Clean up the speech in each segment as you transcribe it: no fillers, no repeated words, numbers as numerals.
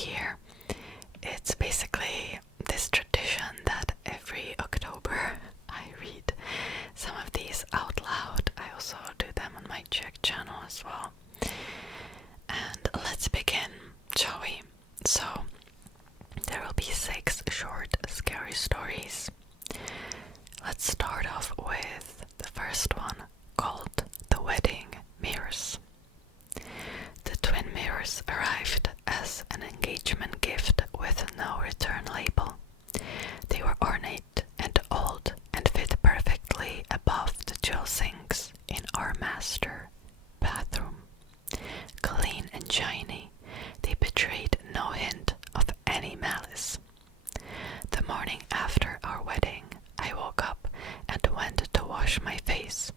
Here, it's basically this tradition that every October I read some of these out loud. I also do them on my Czech channel as well. And let's begin, shall we? So, there will be 6 short, scary stories. Let's start off with the first one, called The Wedding Mirrors. The twin mirrors arrived as an engagement gift with no return label. They were ornate and old and fit perfectly above the jewel sinks in our master bathroom. Clean and shiny, they betrayed no hint of any malice. The morning after our wedding, I woke up and went to wash my face.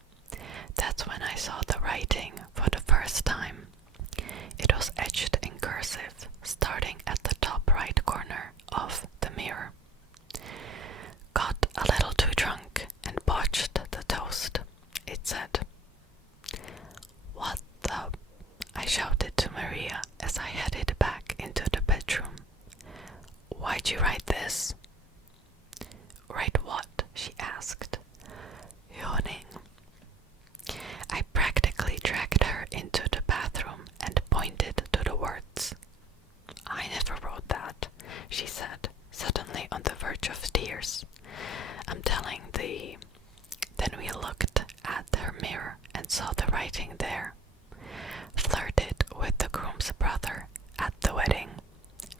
That's when I saw the writing for the first time. It was etched in cursive, starting at the top right corner of the mirror. Got a little too drunk and botched the toast, it said. What the? I shouted to Maria as I headed back into the bedroom. Why'd you write this? Write what? She asked, yawning. I practically dragged her into the bathroom and pointed to the words. I never wrote that, she said, suddenly on the verge of tears. Then we looked at her mirror and saw the writing there. Flirted with the groom's brother at the wedding.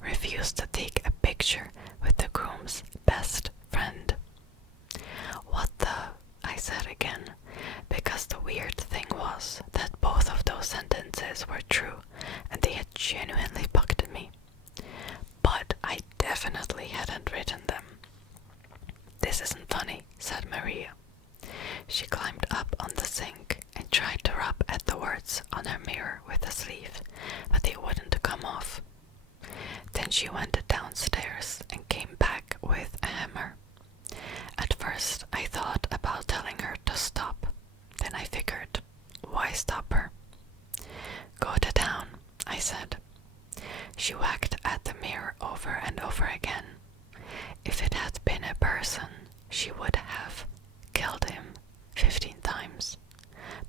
Refused to take a picture with the groom's best friend. What the? I said again, because the weird thing was that both of those sentences were true and they had genuinely bugged me. But I definitely hadn't written them. This isn't funny, said Maria. She climbed up on the sink and tried to rub at the words on her mirror with a sleeve, but they wouldn't come off. Then she went downstairs and came back with a hammer. At first I thought about telling her to stop. Then I figured, why stop her? Go to town, I said. She whacked at the mirror over and over again. If it had been a person, she would have killed him 15 times.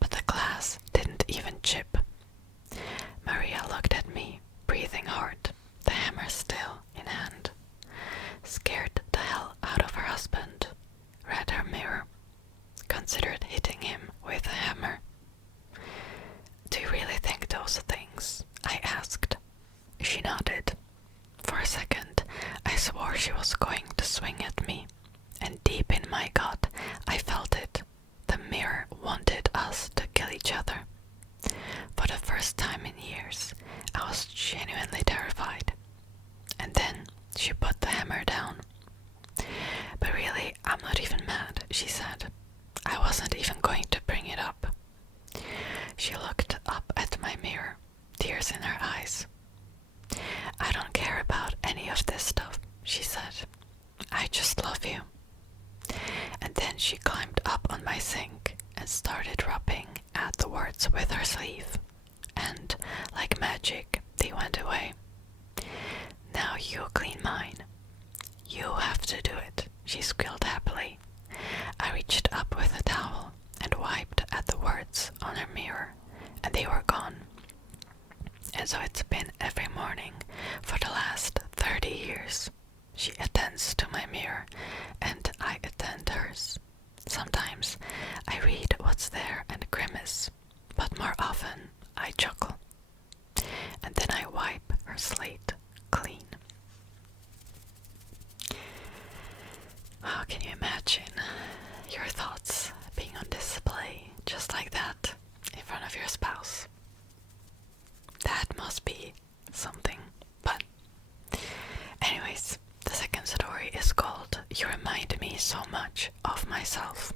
But the glass didn't even chip. Maria looked at me, breathing hard, the hammer still in hand. Scared the hell out of her husband. Read her mirror. Considered hitting him with a hammer. Do you really think those things? I asked. She nodded. For a second, I swore she was going to swing at me, and deep in my gut, I felt it. The mirror wanted us to kill each other. For the first time in years, I was genuinely terrified. And then she put the hammer down. But really, I'm not even mad, she said. I wasn't even going to bring it up. She looked up at my mirror, tears in her eyes. I don't care about any of this stuff, she said. I just love you. And then she climbed up on my sink and started rubbing at the words with her sleeve. And, like magic, they went away. Now you clean mine. You have to do it, she squealed happily. I reached up with a towel and wiped at the words on her mirror, and they were gone. And so it's been every morning for the last 30 years. She attends to my mirror, and I attend hers. Sometimes I read what's there and grimace, but more often I chuckle. And then I wipe her slate clean. How can you imagine your thoughts being on display just like that in front of your spouse? That must be something. But anyways, the second story is called You Remind Me So Much of Myself.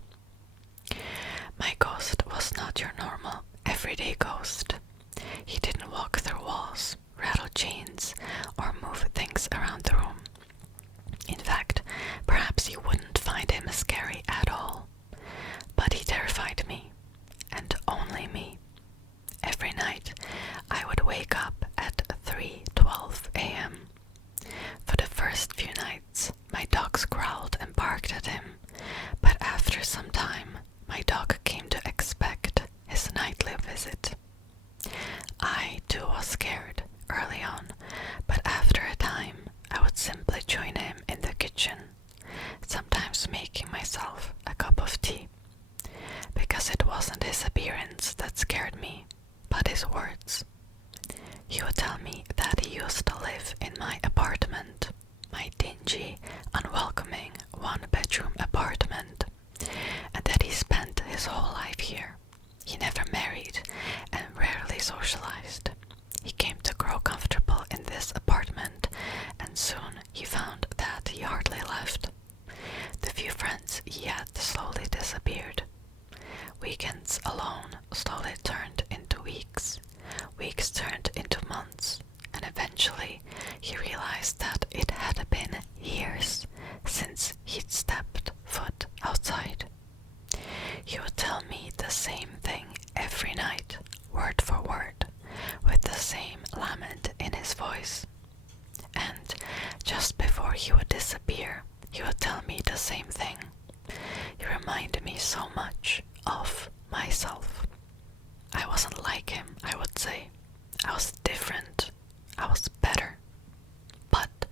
My ghost was not your normal, everyday ghost. He didn't walk through walls, rattle chains, or move things around the room. In fact, perhaps you wouldn't find him scary at all. But he terrified me, and only me. Every night, I would wake up at 3:12 a.m. tell me that he used to live in my apartment, my dingy, unwelcoming one-bedroom apartment, and that he spent his whole life here. He never married and rarely socialized. He came to grow comfortable in this apartment, and soon he found that he hardly left. The few friends he had slowly disappeared. Weekends alone slowly turned into weeks. Weeks turned into months, and eventually he realized that it had been years since he'd stepped foot outside. He would tell me the same thing every night, word for word, with the same lament in his voice. And just before he would disappear, he would tell me the same thing. He reminded me so much of myself. I wasn't like him, I would say. I was different. I was better. But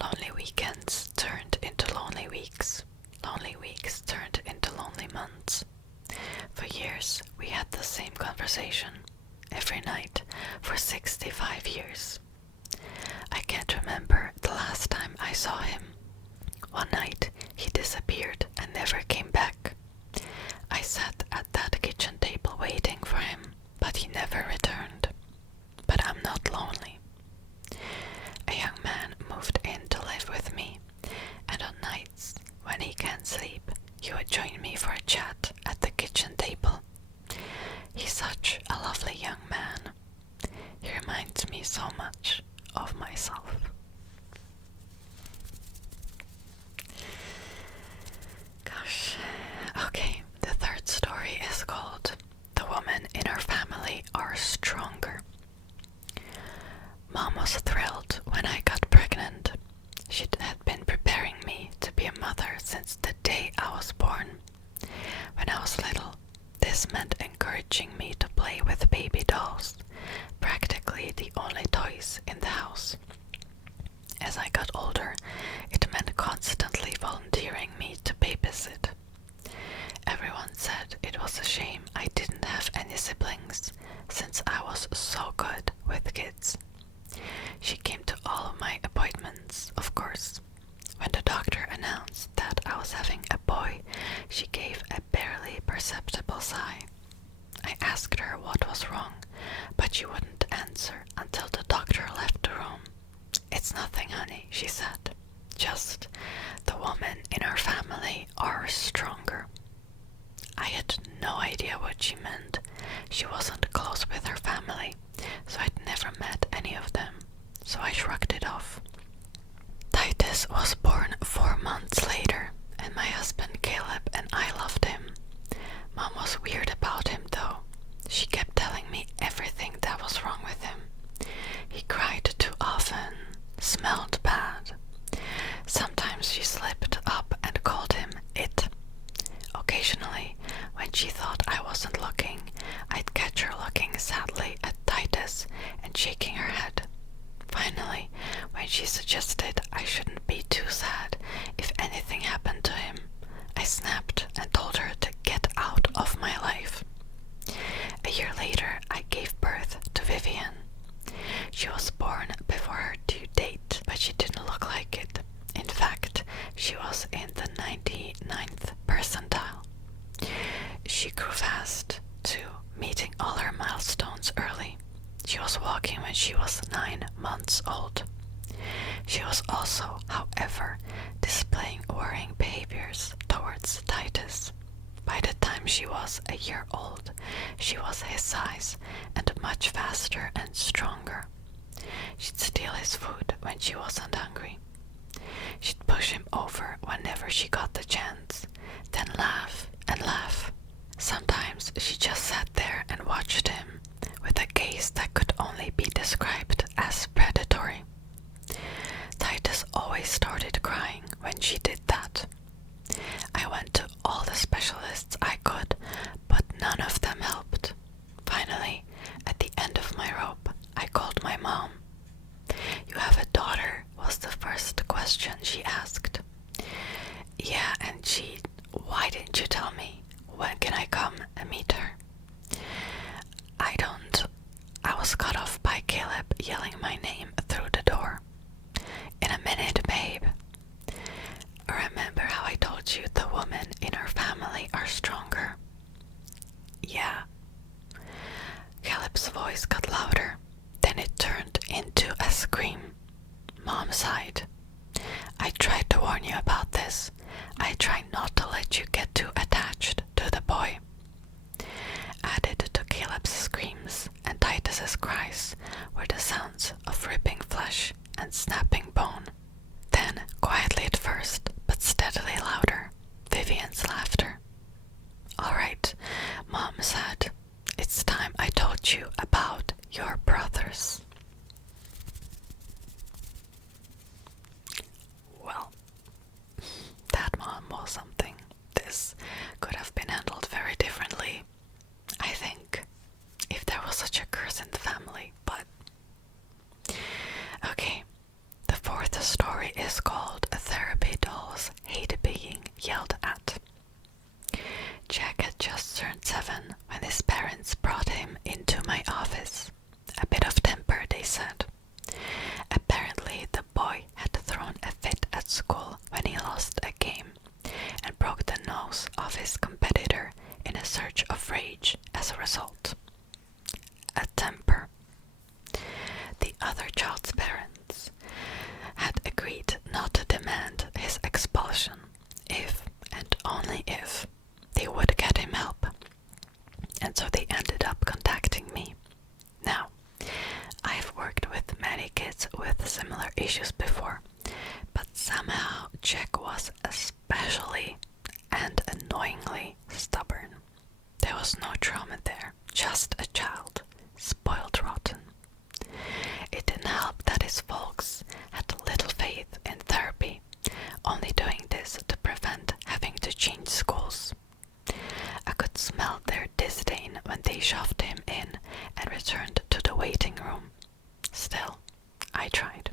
lonely weekends turned into lonely weeks. Lonely weeks turned into lonely months. For years, we had the same conversation, every night, for 65 years. I can't remember the last time I saw him. One night, he disappeared and never came back. I sat at that kitchen table waiting for him, but he never returned. But I'm not lonely. A young man moved in to live with me, and on nights when he can't sleep, he would join me for a chat at the kitchen table. He's such a lovely young man. He reminds me so much of myself. Gosh. Okay, the third story is called The Women in Her Family Are Stronger. Mom was thrilled when I got pregnant. She had been preparing me to be a mother since the day I was born. When I was little, this meant encouraging me to play with baby dolls, practically the only toys in the house. As I got older, it meant constantly volunteering me to babysit. Everyone said it was a shame I didn't have any siblings, since I was so good with kids. She came to all of my appointments, of course. When the doctor announced that I was having a boy, she gave a barely perceptible sigh. I asked her what was wrong, but she wouldn't answer until the doctor left the room. "It's nothing, honey," she said. "Just the women in our family are stronger." I had no idea what she meant. She wasn't close with her family, so I'd never met any of them, so I shrugged it off. Titus was born 4 months later, and my husband Caleb and I loved him. Mom was weird about him though. She kept telling me everything that was wrong with him. He cried too often, smelled bad. Sometimes she slipped up and called him it. Occasionally, when she thought I wasn't looking, I'd catch her looking sadly at Titus and shaking her head. Finally, when she suggested I shouldn't be too sad if anything happened to him, I snapped and told her to get out of my life. A year later, I gave birth to Vivian. She was born before her due date, but she didn't look like it. In fact, she was in the 99th percentile. She grew fast, too, meeting all her milestones early. She was walking when she was 9 months old. She was also, however, displaying worrying behaviors towards Titus. By the time she was a year old, she was his size and much faster and stronger. She'd steal his food when she wasn't hungry. She'd push him over whenever she got the chance, then laugh and laugh. Sometimes she just sat there and watched him, with a gaze that could only be described as predatory. Titus always started crying when she did that. I went to all the specialists I could, but none of them helped. Finally, at the end of my rope, I called my mom. "You have a daughter," was the first question she asked. "Yeah, and why didn't you tell me? When can I come and meet her?" Mom sighed. I tried to warn you about this. I tried not to let you get too attached to the boy. Added to Caleb's screams and Titus's cries were the sounds of ripping flesh and snapping bone. Then, quietly at first, but steadily louder, Vivian's laughter. All right, Mom said, it's time I told you about your brothers. Well, that mom was something. This could have been handled very differently, I think, if there was such a curse in the family, but... Okay, the fourth story is called Therapy Dolls Hate Being Yelled At. Jack had just turned 7 when his parents brought him into my office. A bit of temper, they said. Apparently, the boy had thrown a fit at school when he lost a game and broke the nose of his competitor in a surge of rage as a result. A temper. The other child's parents had agreed not to demand his expulsion if and only if they would get him help, and so they ended up contacting me. Now, I've worked with many kids with similar issues before, but somehow Jack was especially and annoyingly stubborn. There was no trauma there, just a child, spoiled rotten. It didn't help that his folks had little faith in therapy, only doing this to prevent having to change schools. I could smell their disdain when they shoved him in and returned to the waiting room. Still, I tried.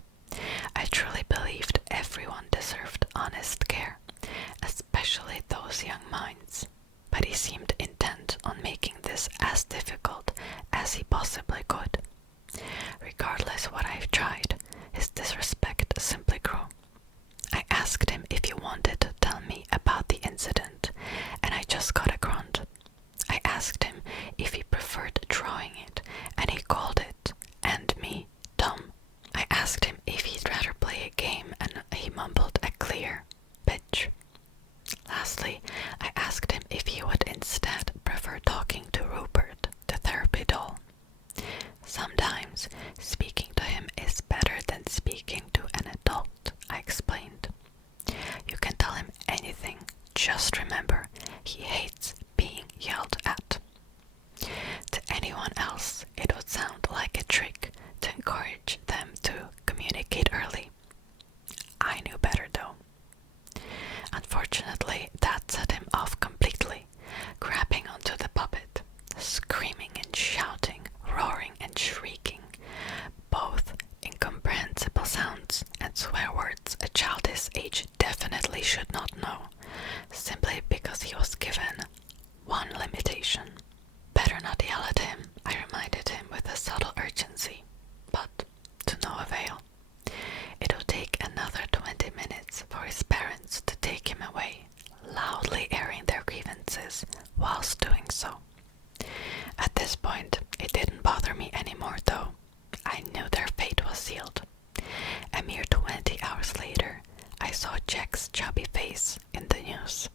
I truly believed everyone deserved honest care, especially those young minds, but he seemed intent on making this as difficult as he possibly could. Regardless what I've tried, his disrespect simply grew. I asked him if he wanted to tell me about the incident, and I just got a grunt. I asked him if he preferred drawing it, and he called it, and me, dumb. I asked him if he'd rather play a game, and he mumbled a clear bitch. Lastly, I asked him if he would instead prefer talking to Rupert, the therapy doll. Sometimes speaking to him is better than speaking to an adult, I explained. You can tell him anything, just remember, he hates being yelled at. To anyone else, it would sound like a trick to encourage them to communicate early. I knew better though. Unfortunately, that set him off completely, grabbing onto the puppet, screaming and shouting, roaring and shrieking, both incomprehensible sounds and swear words a child his age definitely should not know, simply because he was given one limitation. Better not yell at him, I reminded him with a subtle urgency, but to no avail. It would take another 20 minutes for his parents to take him away, loudly airing their grievances whilst doing so. At this point, it didn't bother me anymore though. I knew their fate was sealed. A mere 20 hours later, I saw Jack's chubby face in the news.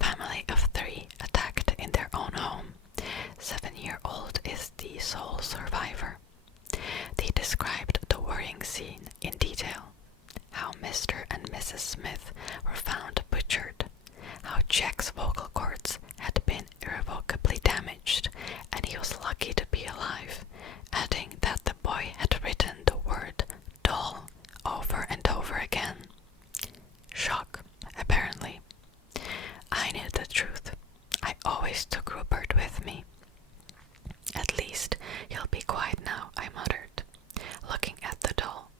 Family of 3 attacked in their own home. 7-year-old is the sole survivor. They described the worrying scene in detail. How Mr. and Mrs. Smith were found butchered. How Jack's vocal cords had been irrevocably damaged, and he was lucky to be alive, adding that the boy had written the word doll over and over again. Shock, apparently. I knew the truth. I always took Rupert with me. At least he'll be quiet now, I muttered, looking at the doll.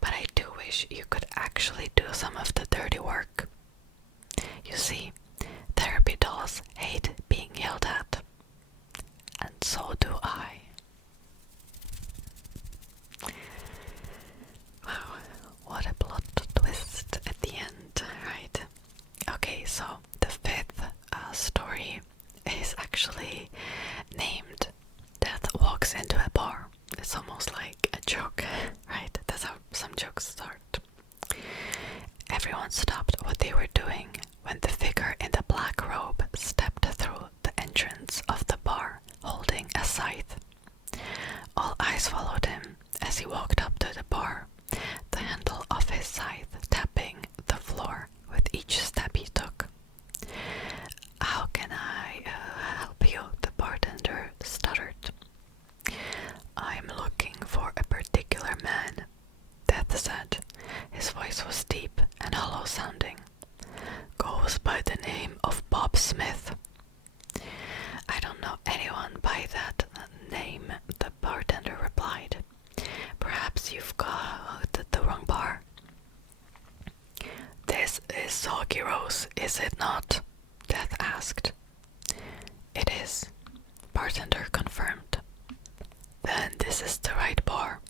But I do wish you could actually do some of the dirty work. You see, therapy dolls hate being yelled at. And so do I. Wow, what a plot twist at the end, right? Okay, so the 5th story is actually named Death Walks into a Bar. It's almost like a joke, right? That's how some jokes as he walked up to the bar, the handle of his scythe tapping the floor with each step he took. "How can I help you?" the bartender stuttered. "I'm looking for a particular man," Death said. His voice was deep and hollow sounding. "Goes by the name of Bob Smith." "I don't know anyone by that name," the bartender replied. "Perhaps you've got the wrong bar." "This is Soggy Rose, is it not?" Death asked. "It is," bartender confirmed. "Then this is the right bar.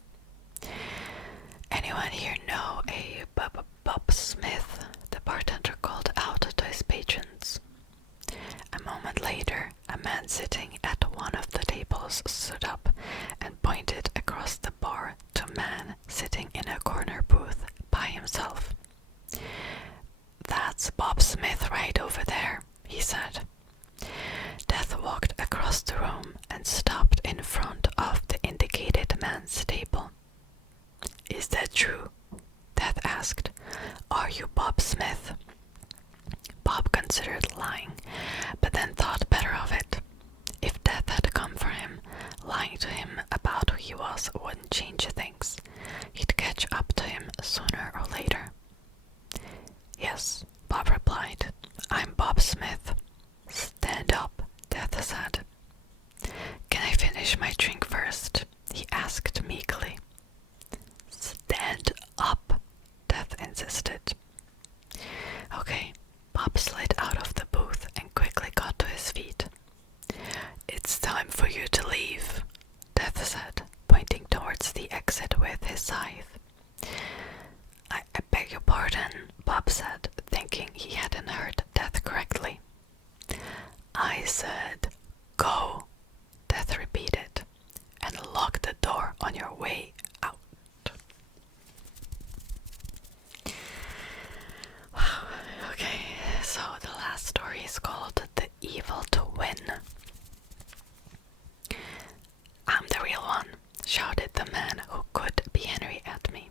Anyone here know a Bob Smith?" the bartender called out to his patrons. A moment later, a man sitting at one of the tables stood up and pointed across the bar to a man sitting in a corner booth by himself. "That's Bob Smith right over there," he said. Death walked across the room and stopped in front of the indicated man's table. "Is that true?" Death asked. "Are you Bob Smith?" Bob considered lying, but then thought better of it. If Death had come for him, lying to him about who he was wouldn't change things. He'd catch up to him sooner or later. "Yes," Bob replied. "I'm Bob Smith." "Stand up," Death said. "Can I finish my drink first?" he asked meekly. "Stand up," Death insisted. Okay, Bob slid out of the booth and quickly got to his feet. "It's time for you to leave," Death said, pointing towards the exit with his scythe. I beg your pardon," Bob said, thinking he hadn't heard Death correctly. "I said, go," Death repeated, "and lock the door on your way out." Okay, so the last story is called The Evil to Win. "I'm the real one," shouted the man who could be Henry at me.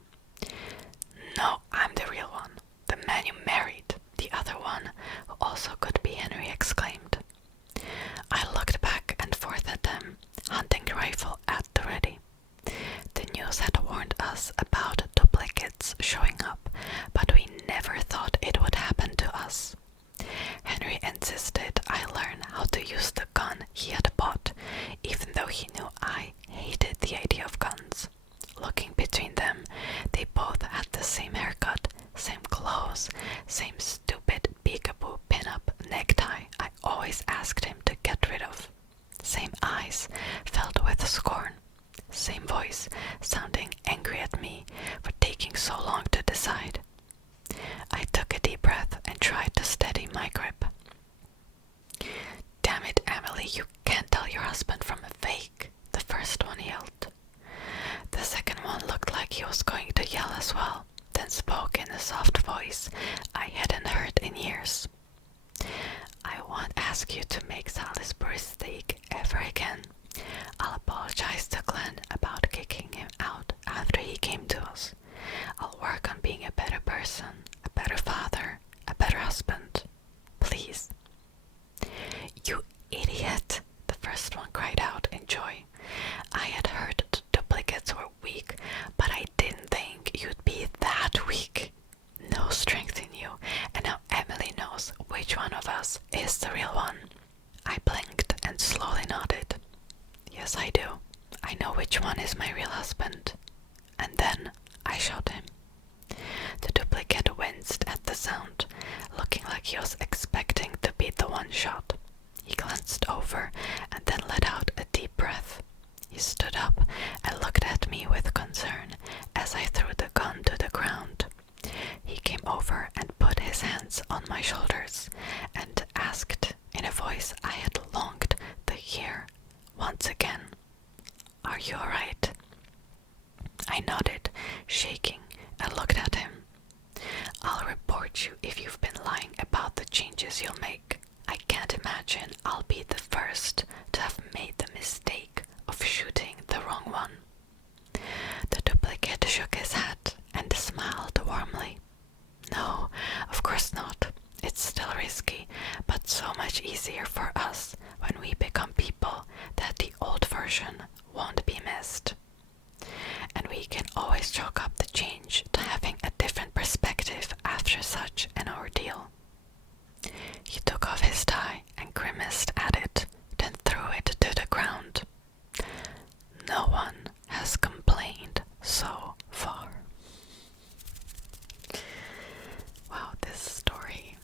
"No, I'm the real one. The man you married," the other one, who also could be Henry, exclaimed. I looked back and forth at them, hunting rifle at the ready. The news had warned us about duplicates showing up, but we never thought it would happen to us. Henry insisted I learn how to use the gun he had bought, even though he knew I hated the idea of guns. Looking between them, they both had the same haircut, same clothes, same stupid peekaboo pin-up necktie I always asked him to get rid of. Same eyes, filled with scorn. Same voice, sounding angry at me for taking so long to decide. I took a deep breath and tried to steady my grip. "Damn it, Emily, you can't tell your husband from a fake," the first one yelled. The second one looked like he was going to yell as well, then spoke in a soft voice I hadn't heard in years. "I won't ask you to make Salisbury steak ever again. I'll apologize to Glenn about kicking him out after he came to us. I'll work on being a better person, a better father, a better husband. Please." "You idiot," the first one cried out in joy. I had heard the duplicates were weak, but I didn't think you'd be that weak. No strength in you, and now Emily knows which one of us is the real one. I blinked and slowly nodded. Yes, I do. I know which one is my real husband. And then I shot him. The duplicate winced at the sound, looking like he was expecting to be the one shot. He glanced over and then let out a deep breath. He stood up and looked at me with concern as I threw the gun to the ground. He came over and put his hands on my shoulders and asked in a voice I had longed to hear once again, "Are you alright?" I nodded, shaking, and looked at him. "I'll report you if you've been lying about the changes you'll make. I can't imagine I'll be the first to have made the mistake of shooting the wrong one." The just chalk up the change to having a different perspective after such an ordeal. He took off his tie and grimaced at it, then threw it to the ground. No one has complained so far. Wow, this story.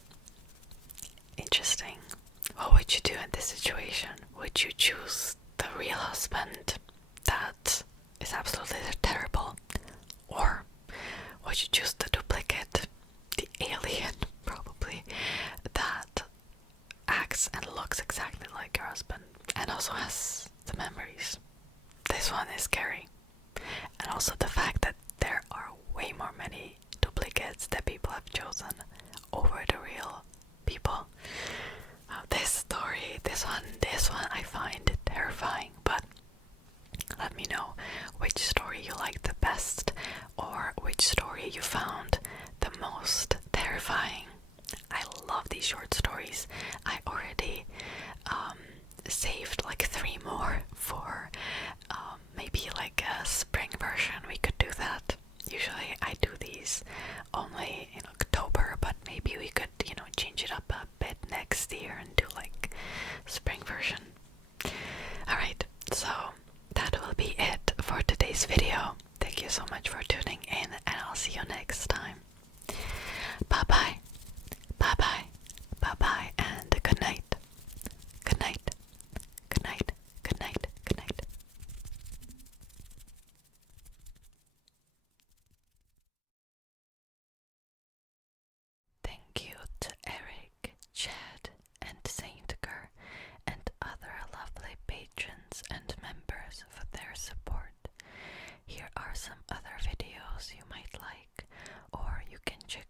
Interesting. What would you do in this situation? Would you choose the real husband that is absolutely terrible? Or would you choose the duplicate, the alien probably, that acts and looks exactly like your husband and also has the memories? This one is scary. And also the fact that there are way more many duplicates that people have chosen over the real people. This story, this one I find terrifying, but let me know which story you like the best or which story you found the most terrifying. I love these short stories. I already saved like 3 more for maybe like a spring version. We could do that. Usually I do these only in October, but maybe we could, change it up a bit next year and do like spring version. Alright, so that will be it for today's video. Thank you so much for tuning in, and I'll see you next time. Bye bye, bye bye, bye bye, and good night. Good night, good night, good night, good night. Thank you to Eric, Chad, and Saintger, and other lovely patrons and members for their support. Here are some other videos you might like, or you can check